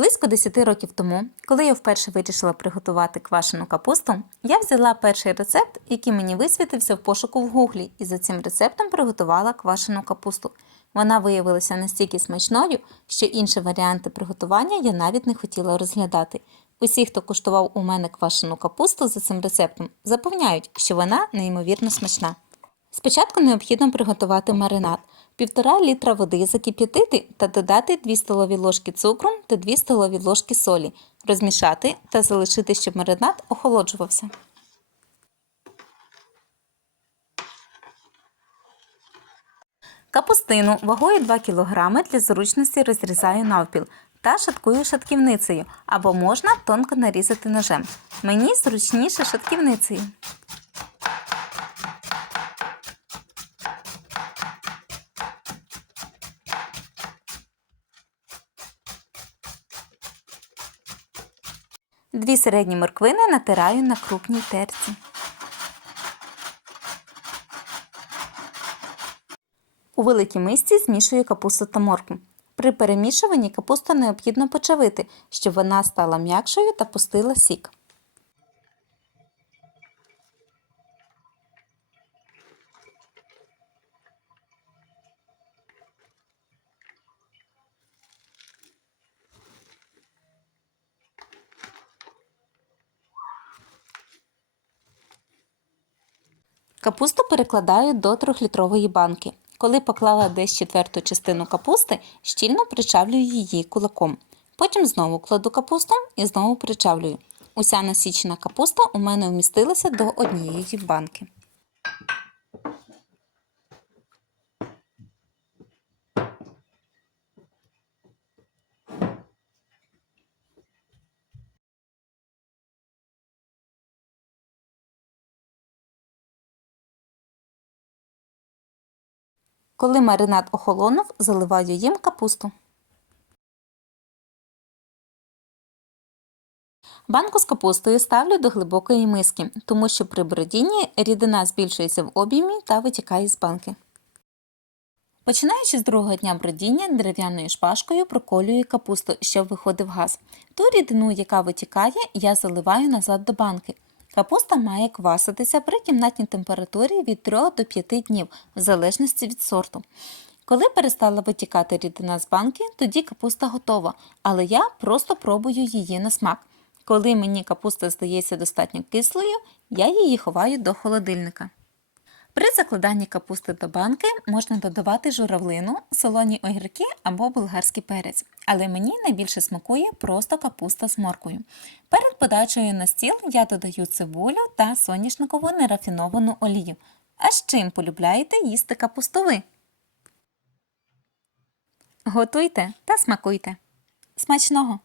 Близько 10 років тому, коли я вперше вирішила приготувати квашену капусту, я взяла перший рецепт, який мені висвітився в пошуку в гуглі, і за цим рецептом приготувала квашену капусту. Вона виявилася настільки смачною, що інші варіанти приготування я навіть не хотіла розглядати. Усі, хто куштував у мене квашену капусту за цим рецептом, запевняють, що вона неймовірно смачна. Спочатку необхідно приготувати маринад. Півтора літра води закип'ятити та додати 2 столові ложки цукру та 2 столові ложки солі, розмішати та залишити, щоб маринад охолоджувався. Капустину вагою 2 кг для зручності розрізаю навпіл та шаткую шатківницею або можна тонко нарізати ножем. Мені зручніше шатківницею. Дві середні морквини натираю на крупній терці. У великій мисці змішую капусту та моркву. При перемішуванні капусту необхідно почавити, щоб вона стала м'якшою та пустила сік. Капусту перекладаю до 3-літрової банки. Коли поклала десь четверту частину капусти, щільно причавлюю її кулаком. Потім знову кладу капусту і знову причавлюю. Уся насічена капуста у мене вмістилася до однієї банки. Коли маринад охолонув, заливаю їм капусту. Банку з капустою ставлю до глибокої миски, тому що при бродінні рідина збільшується в об'ємі та витікає з банки. Починаючи з другого дня бродіння, дерев'яною шпажкою проколюю капусту, щоб виходив газ. Ту рідину, яка витікає, я заливаю назад до банки. Капуста має кваситися при кімнатній температурі від 3 до 5 днів, в залежності від сорту. Коли перестала витікати рідина з банки, тоді капуста готова, але я просто пробую її на смак. Коли мені капуста здається достатньо кислою, я її ховаю до холодильника. При закладанні капусти до банки можна додавати журавлину, солоні огірки або болгарський перець, але мені найбільше смакує просто капуста з моркою. Перед подачею на стіл я додаю цибулю та соняшникову нерафіновану олію. А з чим полюбляєте їсти капустови? Готуйте та смакуйте. Смачного!